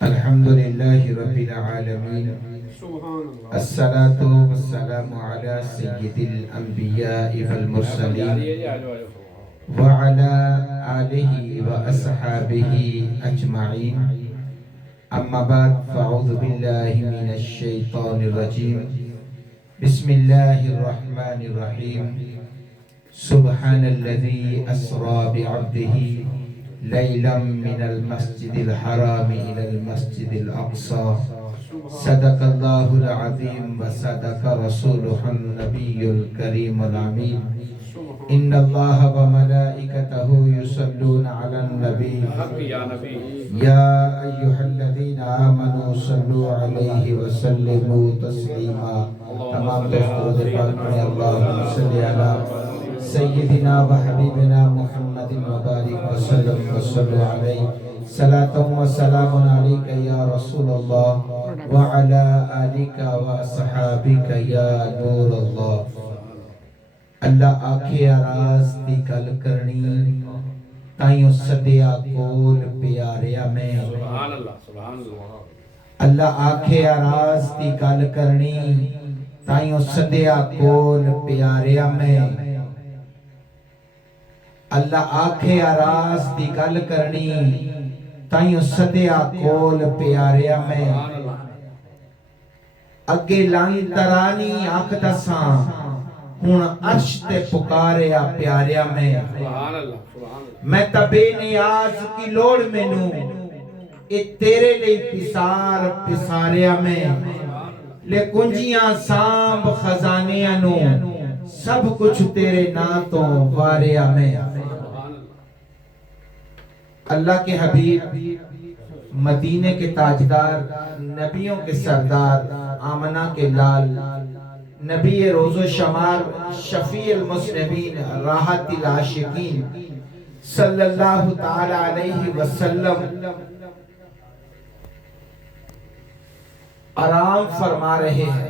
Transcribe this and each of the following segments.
الحمد لله رب العالمين الصلاة والسلام على سيد الأنبياء والمرسلين وعلى آله وأصحابه أجمعين أما بعد فأعوذ بالله من الشيطان الرجيم بسم الله الرحمن الرحيم سبحان الذي أسرى بعبده ليلا من المسجد الحرام إلى المسجد الأقصى صدق الله العظيم وصدق رسوله النبي الكريم الأمين إن الله وملائكته يصلون على النبي يا أيها الذين آمنوا صلوا عليه وسلموا تسليما تمام دوستوں پاک اللهم صل على سيدنا وحبيبنا محمد وبارك وسلم وصلوا عليه صلاة وسلام عليك يا رسول الله وعلى آلك وصحابك يا نور الله اللہ آکھے آراز دی گل کرنی تائیوں صدیہ کول پیاریا میں اللہ آکھے آراز دی گل کرنی تائیوں صدیہ کول پیاریا میں اللہ آکھے آراز دی گل کرنی تائیوں صدیہ کول پیاریا میں اگے لان ترانی آکھ دساں ہون عرش تے پکاریا پیاریا میں تبے نیاز کی لوڑ میں نو اے تیرے لئے پساریا میں لے کنجیاں سامب خزانیاں نو سب کچھ تیرے ناتوں واریا میں اللہ کے حبیب مدینے کے تاجدار نبیوں کے سردار آمنہ کے لال نبی روز و شمار شفیع المذنبین راحت العاشقین صلی اللہ تعالی علیہ وسلم آرام فرما رہے ہیں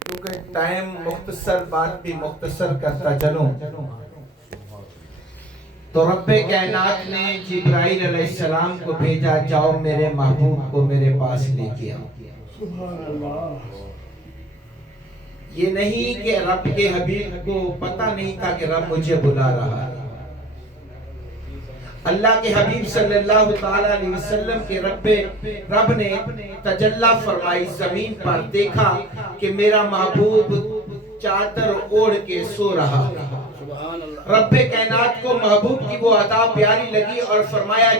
کیونکہ ٹائم مختصر بات بھی مختصر کرتا چلوں تو رب کائنات نے جبرائیل علیہ السلام کو بھیجا جاؤ میرے محبوب کو میرے پاس لے کے آؤ سبحان اللہ یہ نہیں کہ رب کے حبیب کو پتہ نہیں تھا کہ رب مجھے بلا رہا ہے اللہ کے حبیب صلی اللہ علیہ وسلم کے رب نے تجلی فرمائی زمین پر دیکھا کہ میرا محبوب چادر اوڑھ کے سو رہا رب کائنات کو محبوب کی وہ عطا پیاری لگی اور فرمایا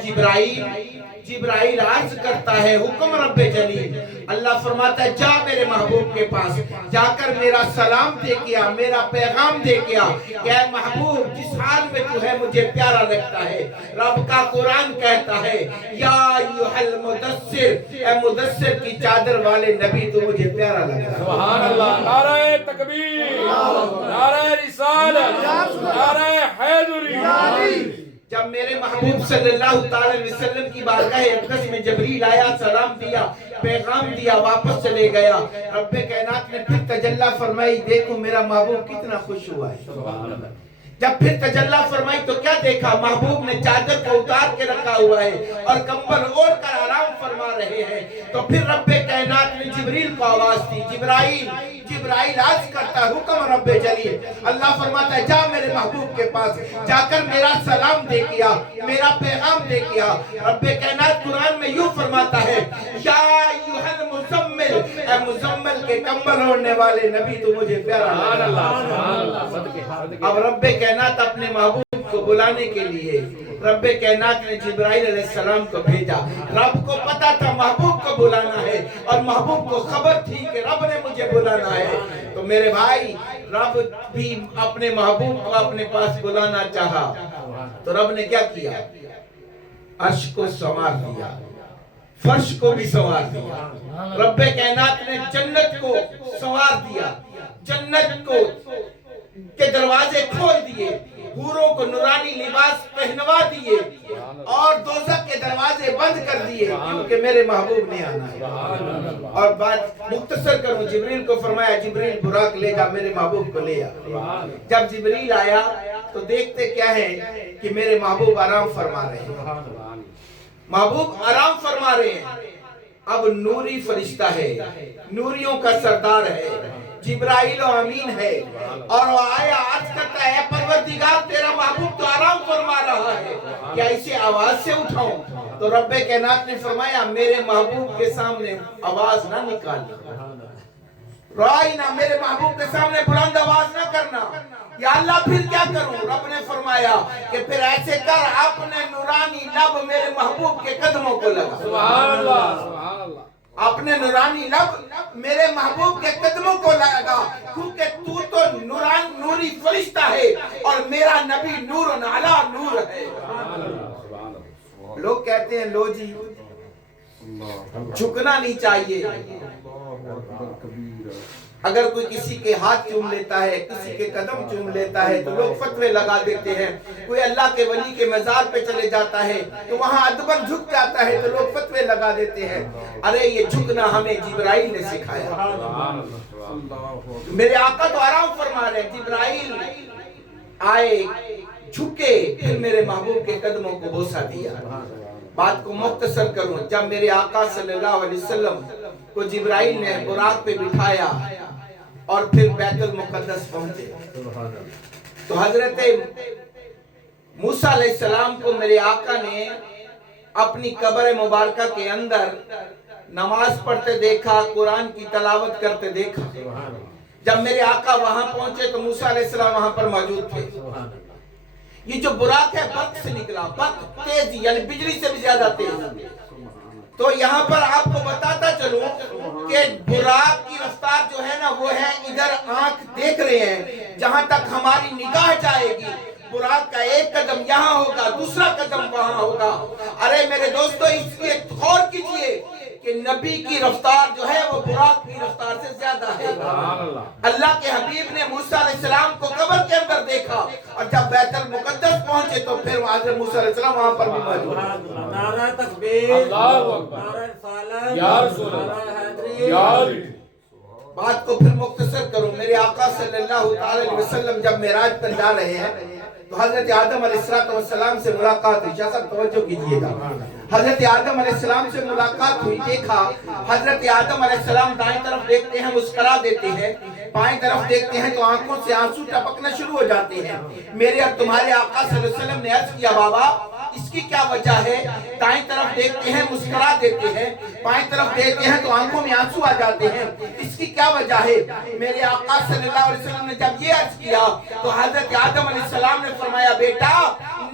جبرائیل عرض کرتا ہے حکم رب جلیل اللہ فرماتا ہے جا میرے محبوب کے پاس جا کر میرا سلام دے کیا میرا پیغام دے کیا کہ اے محبوب جس حال میں تو ہے مجھے پیارا لگتا ہے رب کا قرآن کہتا ہے یا ایوہ المدثر اے مدثر کی چادر والے نبی تو مجھے پیارا لگتا ہے سبحان اللہ نعرہ تکبیر نعرہ رسالت نعرہ حیدری جب میرے محبوب صلی اللہ علیہ وسلم کی بارگاہ اقدس میں جبریل آیا سلام دیا پیغام دیا واپس چلے گیا رب کائنات نے پھر تجلی فرمائی دیکھو میرا محبوب کتنا خوش ہوا ہے جب پھر تجلی فرمائی تو کیا دیکھا محبوب نے چادر کو اتار کے رکھا ہوا ہے اور کمبل اوڑھ کر آرام فرما رہے ہیں تو پھر رب کائنات نے جبریل کو آواز دی جبرائیل عرض کرتا ہے حکم رب جلیل اللہ فرماتا ہے جا میرے محبوب کے پاس جا کر میرا سلام دے کیا میرا پیغام دے کیا رب کائنات قرآن میں یوں فرماتا ہے یا ایوہ المزمل اے مزمل کے کمبل اوڑھنے والے نبی تو مجھے پیارا لگا اب رب کائنات اپنے محبوب کو بلانے کے لیے رب کائنات نے جبرائیل علیہ السلام کو بھیجا رب کو پتا تھا محبوب کو بلانا ہے اور محبوب کو خبر تھی کہ رب نے مجھے بلانا ہے تو میرے بھائی رب بھی اپنے محبوب کو اپنے پاس بلانا چاہا تو رب نے کیا کیا عرش کو سنوار دیا فرش کو بھی سنوار دیا رب کائنات نے جنت کو سنوار دیا جنت کو کے دروازے کھول دیے حوروں کو نورانی لباس پہنوا دیے اور دوزخ کے दरवाजे बंद कर दिए क्योंकि मेरे महबूब ने आना है। और बात मुख्तसर करूं, जिब्रील को फरमाया जिब्रील बुराक ले जा, मेरे महबूब को ले आ। जब जिब्रील आया तो देखते क्या है कि मेरे महबूब आराम फरमा रहे हैं, महबूब आराम फरमा रहे हैं। अब नूरी फरिश्ता है, नूरियों का सरदार है, जिब्राइल और अमीन है, और वो आया अर्ज करता है परवरदिगार तेरा महबूब तो आराम फरमा रहा है, क्या इसे आवाज से उठाऊं? तो रब्बे कायनात ने फरमाया मेरे महबूब के सामने आवाज ना निकालना, राय ना, मेरे महबूब के सामने बुलंद आवाज ना करना। या अल्लाह फिर क्या करूं? रब ने फरमाया कि फिर ऐसे कर अपने नूरानी लब मेरे महबूब के कदमों को लगा। सुभान अल्लाह, सुभान अल्लाह। अपने नूरानी लब मेरे महबूब के कदमों को लगा, क्योंकि तू तो नूरी फरिश्ता है और मेरा नबी नूर अला नूर है। लोग कहते हैं लो जी झुकना नहीं चाहिए, अगर कोई किसी के हाथ चूम लेता है, किसी के कदम चूम लेता है तो लोग फतवे लगा देते हैं। कोई अल्लाह के वली के मजार पे चले जाता है तो वहां अदबन झुक जाता है तो लोग फतवे लगा देते हैं। अरे ये झुकना हमें जिब्राइल ने सिखाया। मेरे आका तो आराम फरमा रहे, जिब्राइल आए, झुके, फिर मेरे महबूब के कदमों को बोसा दिया। बात को मुख्तसर करूं, जब मेरे आका सल्लल्लाहु अलैहि वसल्लम को जिब्राइल ने बुराक पे बिठाया और फिर बैतुल मुक़द्दस पहुंचे तो हजरत मूसा अलैहिस्सलाम को मेरे आका ने अपनी कब्र मुबारका के अंदर नमाज पढ़ते देखा, कुरान की तलावत करते देखा। जब मेरे आका वहां पहुंचे तो मूसा अलैहिस्सलाम वहां पर मौजूद थे। ये जो बुराक है बर्क से निकला, बर्क तेज यानी बिजली से भी ज्यादा तेज। तो यहाँ पर आपको बताता चलूं कि बुराक की रफ्तार जो है ना वो है, इधर आंख देख रहे हैं, जहां तक हमारी निगाह जाएगी बुराक का एक कदम यहाँ होगा, दूसरा कदम वहां होगा। अरे मेरे दोस्तों इसलिए गौर कीजिए कि नबी की रफ्तार जो है वो बुराक की रफ्तार से ज्यादा है। अल्लाह के हबीब ने मूसा अलैहिस्सलाम को कब्र के अंदर देखा और जब बैतुल मुक़द्दस पहुंचे तो फिर हज़रत मूसा अलैहिस्सलाम वहां पर भी मौजूद। नारा तकबीर, अल्लाहु अकबर, नारा रिसालत, या रसूल अल्लाह, नारा हैदरी। बात को फिर मुख्तसर करूं, मेरे आका सल्लल्लाहु अलैहि वसल्लम जब मेराज पर जा रहे हैं तो हजरत आदम अलैहिस्सलाम से मुलाकात हुई। सब तवज्जो कीजिएगा, हजरत आदम अलैहिस्सलाम से मुलाकात हुई। देखा हजरत आदम अलैहिस्सलाम दाएं तरफ देखते हैं मुस्कुरा देते हैं, बाएं तरफ देखते हैं तो आंखों से आंसू टपकना शुरू हो जाते हैं। मेरे और तुम्हारे आका सल्लल्लाहु अलैहि वसल्लम ने अर्ज किया बाबा इसकी क्या वजह है? दाएं तरफ देखते हैं मुस्कुरा देते हैं, बाएं तरफ देखते हैं तो आंखों में आंसू आ जाते हैं, इसकी क्या वजह है? मेरे आका सल्लल्लाहु अलैहि वसल्लम ने जब ये अर्ज किया तो हजरत आदम अलैहिस्सलाम ने फरमाया बेटा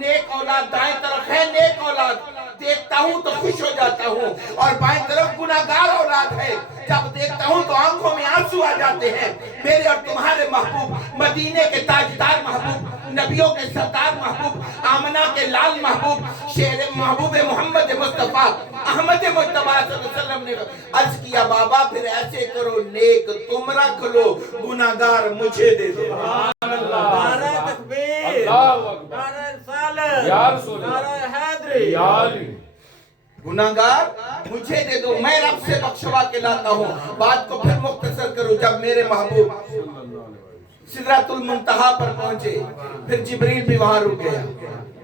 नेक औलाद दाएं तरफ है, नेक औलाद देखता हूँ तो खुश हो जाता हूँ, और बाएं तरफ गुनाहगार औलाद है, जब देखता हूँ तो आंखों में आंसू आ जाते हैं। मेरे और तुम्हारे महबूब, मदीने के ताजदार महबूब, नबियों के सरदार महबूब, आमना के लाल महबूब, शेर महबूब मोहम्मद मुस्तफा अहमद मुज्तबा सल्लल्लाहु अलैहि वसल्लम ने अर्ज किया बाबा फिर ऐसे करो नेक तुम रख लो, गुनाहगार मुझे दे दो। नारा तकबीर, अल्लाहु अकबर, नारा रिसालत, या रसूल अल्लाह, नारा हैदरी। गुनाहगार मुझे दे दो, मैं रब से बख्शवा के लाता हूँ। बात को फिर मुख्तसर करूं, जब मेरे महबूब सिदरतुल मुंतहा पर पहुंचे फिर जिब्रील भी वहां रुक गया।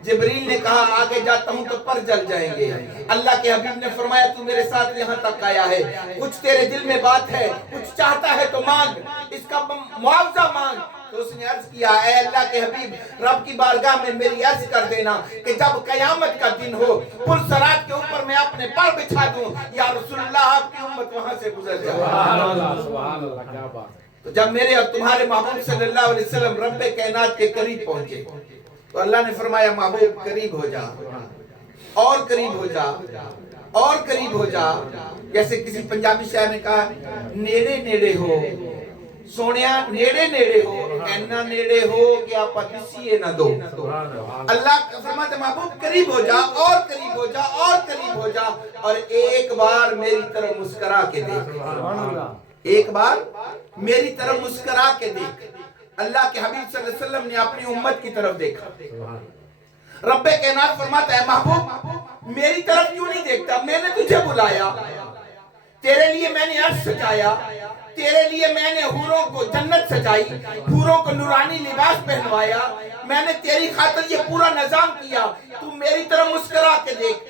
जिब्रील ने कहा आगे जाता हूं तो पर जल जाएंगे। अल्लाह के हबीब ने फरमाया तू मेरे साथ यहाँ तक आया है, कुछ तेरे दिल में बात है, कुछ चाहता है तो मांग, इसका मुआवजा मांग। तो उसने अर्ज किया ऐ अल्लाह के हबीब रब की बारगाह में मेरी अर्ज कर देना कि जब कयामत का दिन हो पुल सरात के ऊपर मैं अपने पर बिछा दूं, या रसूलुल्लाह आपकी उम्मत वहां से गुजर जाए। सुभान अल्लाह, सुभान अल्लाह, क्या बात है। तो जब मेरे और तुम्हारे महबूब सल्लल्लाहु अलैहि वसल्लम रब्बे कायनात के करीब पहुंचे तो अल्लाह ने फरमाया महबूब करीब हो जा, और करीब हो जा, और करीब हो जा। जैसे किसी पंजाबी शायर ने कहा नेड़े नेड़े हो सोनिया, नेड़े नेड़े हो, ऐना नेड़े हो कि आप दिसिए ना दो। अल्लाह फरमाते महबूब करीब हो जा, और करीब हो जा, और करीब हो जा, और एक बार मेरी तरफ मुस्कुरा के देख, एक बार मेरी तरफ मुस्कुरा के देख। अल्लाह के हबीब सल्लल्लाहु अलैहि वसल्लम ने अपनी उम्मत की तरफ देखा। रब्बे कायनात फरमाता है महबूब میری طرف کیوں نہیں دیکھتا؟ میں نے تجھے بلایا، تیرے لیے میں نے عرش سجایا، تیرے لیے میں نے حوروں کو جنت سجائی، حوروں کو نورانی لباس پہنوایا، میں نے تیری خاطر یہ پورا نظام کیا، تو میری طرف مسکرا کے دیکھ۔